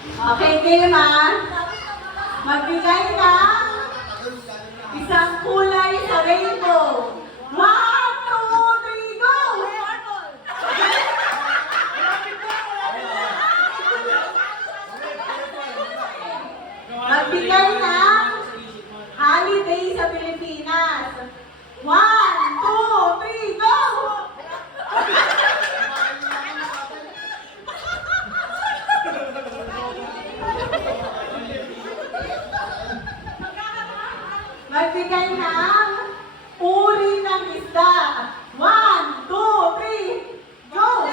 Okay, game ha. Magbigay ng isang kulay sa rainbow. 1, 2, 3, go! Magbigay ng holiday sa Pilipinas. 1, 2, 3, go! Magbigay ng uri ng isda. 1, 2, 3, go!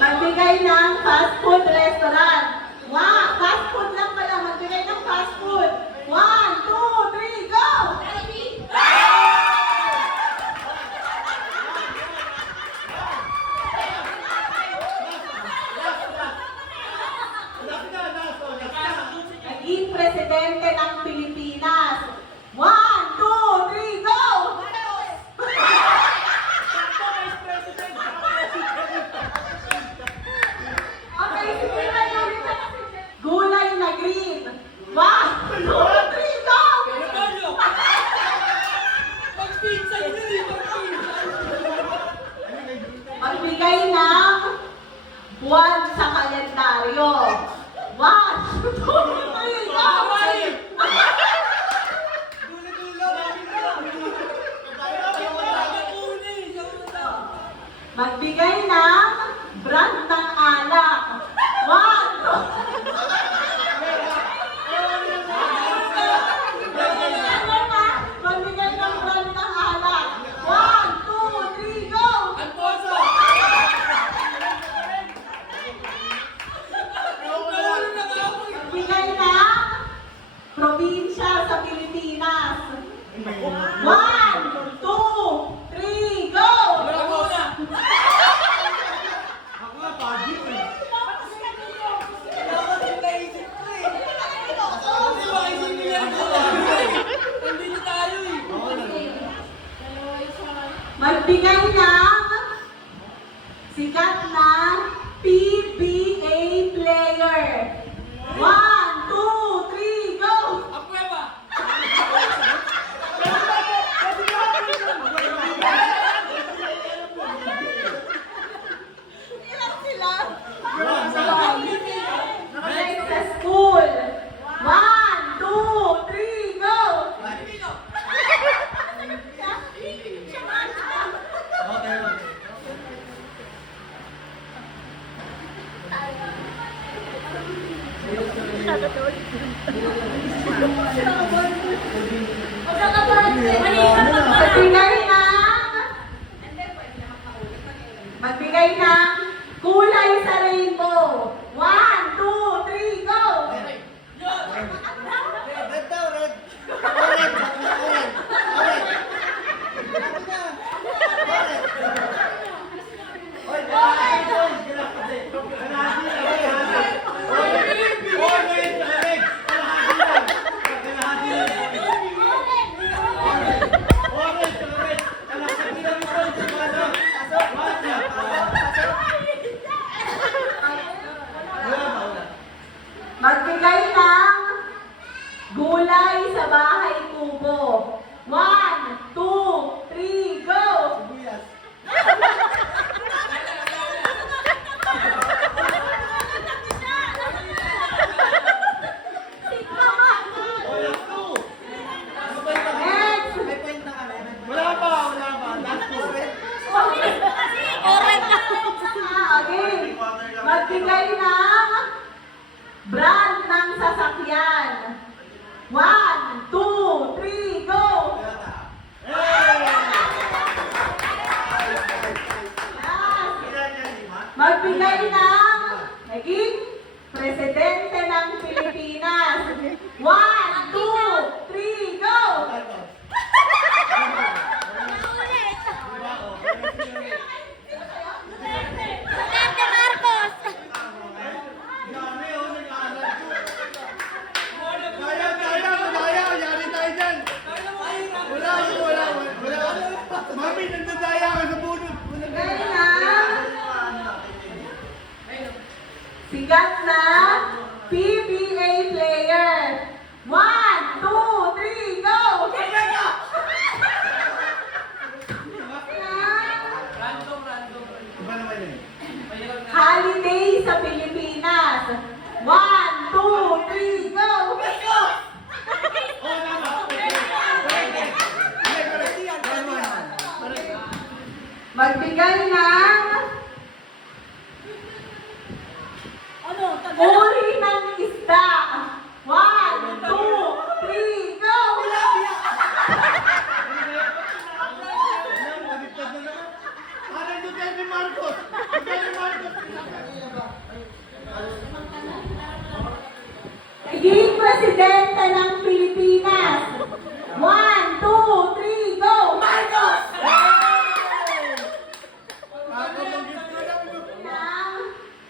Magbigay ng fast food restaurant. Wow, fast food lang pala. Magbigay ng fast food. 1, 2, 3, go! Naging presidente ng Pilipinas. 1, 2, 3, go! Okay, sige na yun. Gulay na green. 1, 2, 3, go! Magbigay ng buwan sa kalendaryo. 1, 2, 3, go! Magbigay ng brand ng alak. 1, 2, magbigay ng brand ng alak. 1, 2, 3, go! Magbigay ng probinsya sa Pilipinas. 1, 2, 3, go! Magbigay ng sikat na PBA player. 1, 2, 3, go! Ilan sila? Next sa school. 1, 2, 3, go! Magbigay ng kulay sa rainbow. 1, 2, 3, go! Red daw, red. Orange. Magbigay ng gulay sa bahay kubo. 1, 2, 3, go! Next! Wala pa. Last two. Okay. Magbigay ng brand ng sasakyan. 1, 2, 3, go! Magbigay ng naging presidente ng Pilipinas. 1, 2, 3, go! Mami, nagdadaya ka sa bunod. Sikat na PBA player. 1, 2, 3, go! Iba naman yun. Holiday sa Pilipinas. 1, 2, 3, go! Oo, tama. Magbigay ng uri ng isda. 1, 2, 3, go! Nagtad na naman. Parang Duterte Marcos. Duterte Marcos. Naging presidente ng Pilipinas. 1, 2, 3, go! Marcos!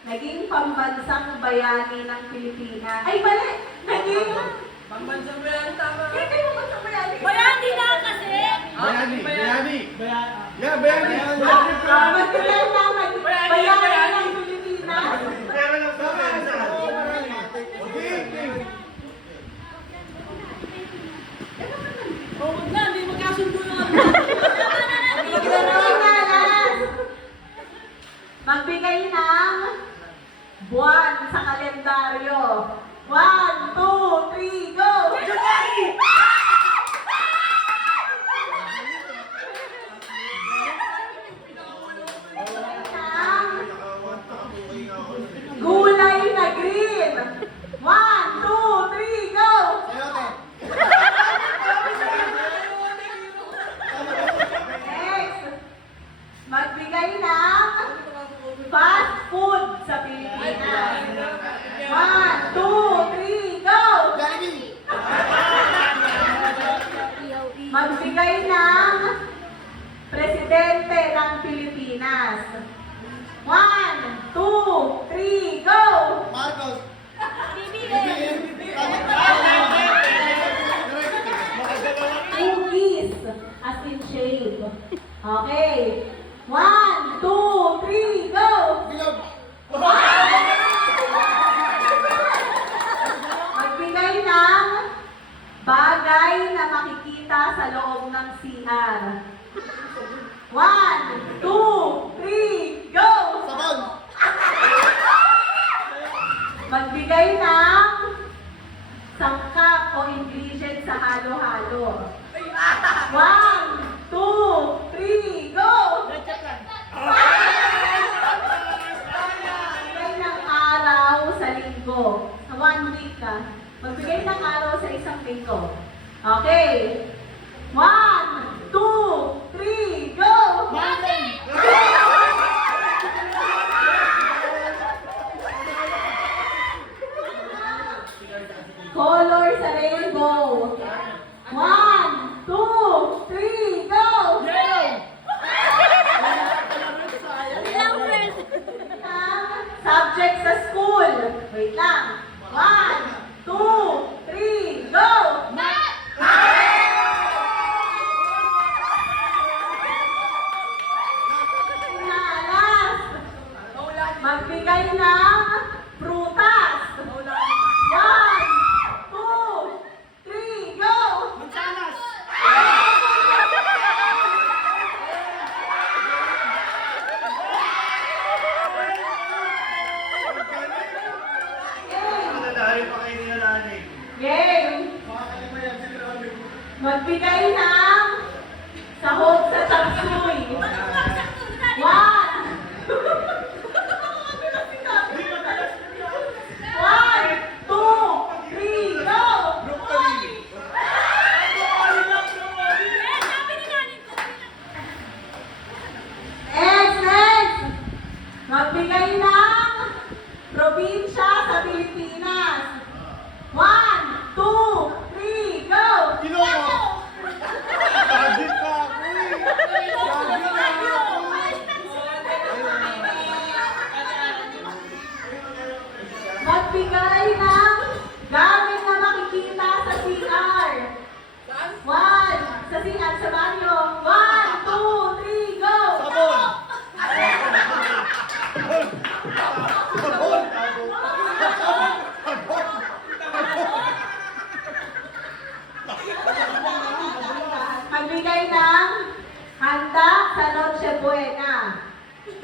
Naging pambansang bayani ng Pilipinas. Ay, mali! Naging... Pambansang bayani, tama. Hindi pambansang bayani. Bayani na kasi! Bayani. Bayani. Yeah, bayani. Magbigay na bayani ng Pilipinas. Pero lang sa akin. Okay. Huwag na, hindi magkasundo yung ano. Magbigay ng buwan sa kalendaryo. 1, 2, 3, go! Gulay na green. 1, 2, 3, go! Next. Magbigay ng fast food sa Pilipinas. 1, 2, 3, go! Magbigay ng presidente ng Pilipinas. 1, 2, 3, go! Marcos. Cookies as in shape. Okay. 1, 2, 3, go! Magbigay ng bagay na makikita sa loob ng CR. 1, 2, 3, go! Sabon. Magbigay ng sangkap o ingredient sa halo-halo. 1, 2, 3, go! Magbigay ng araw sa linggo. Sa 1 week ka. Magbigay ng araw sa isang linggo. Okay. 1, 2, 3, go! Color sa rainbow. 1, 2, 3, go! Subject sa school. Wait lang. 1, 2, 3, go! Last. Magbigay ng prutas. 1, 2, 3, go! Game! Magbigay ng sahog sa tapsoy. 1! Buena. 1,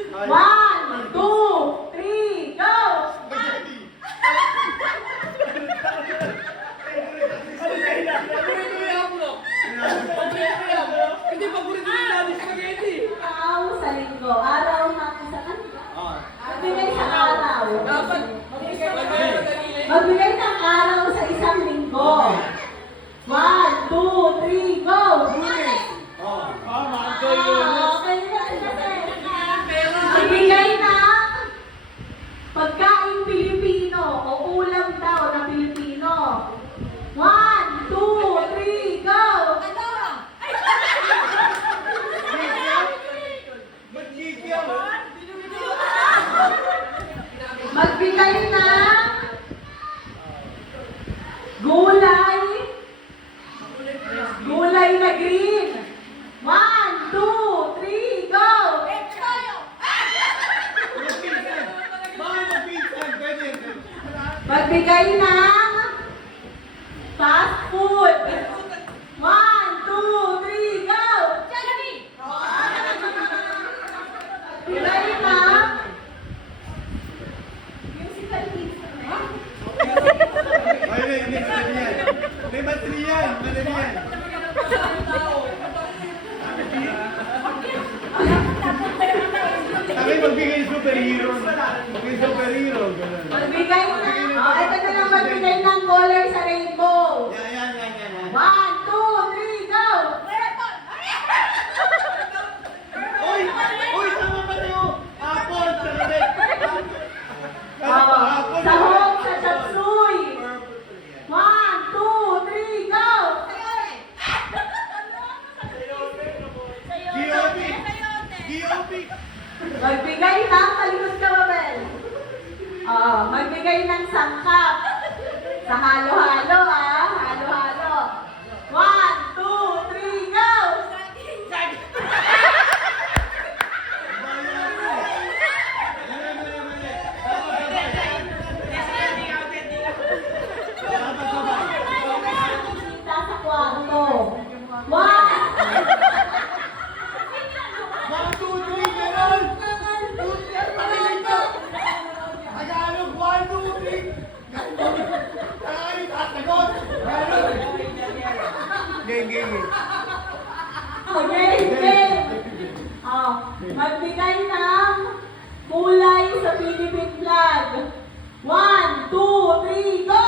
2, 3, go! Spaghetti. Paborito mo yung hotdog. Paborito yan. Hindi paborito mo yung spaghetti. Araw sa linggo. Araw ng sa Ah. Magbigay sa araw. Dapat Magbigay ng araw sa isang linggo. 1, 2, 3, go! Oh. Okay na kasi. Magbigay ng pagkain Pilipino o ulam daw na Pilipino. 1, 2, 3, go! Magkikyaw. Magbigay ng gulay. Gulay na green. 1, 2, 3, go! Mga magpinsan. Pwede. Magbigay ng fast food. 1, 2, 3, go! Magbigay ng musical instrument. Ay, hindi. Madali yan. May madali yan. Madali yan. Sabi magbigay superhero. Magbigay superhero. Ganun. Magbigay ng, ito na lang magbigay ng color sa rainbow. Yan. 1, 2, 3, go! Uy, tama pala yung apple sa red. Apple. Sahog sa chapsuy. 1, 2, 3, go! GOP. Magbigay ng, talikod ka, Mabel. Magbigay ng sangkap. Sa halo-halo, halo-halo. 1, 2, 3, go! Kita sa kwarto. 1, 1, 2, 3, meron! Tagalog, 1, 2, 3! Ay, tasagot! Meron! Game. Okay. Magbigay ng kulay sa Philippine flag. 1, 2, 3, go!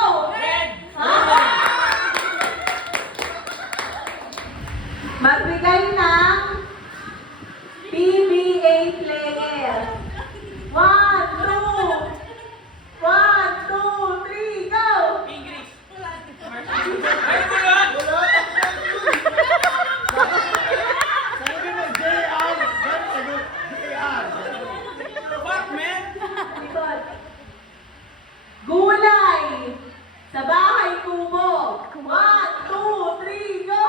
Magbigay ng PBA player. 1, 2, 3, go! Sabi mo, JR! Sagot, JR! Likod. Gulay sa bahay kubo. 1, 2, 3, go!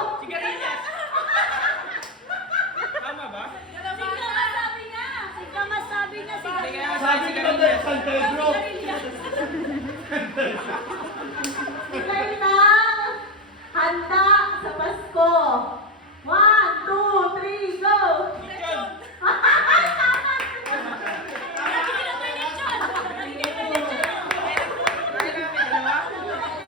Sabi ko na San Pedro!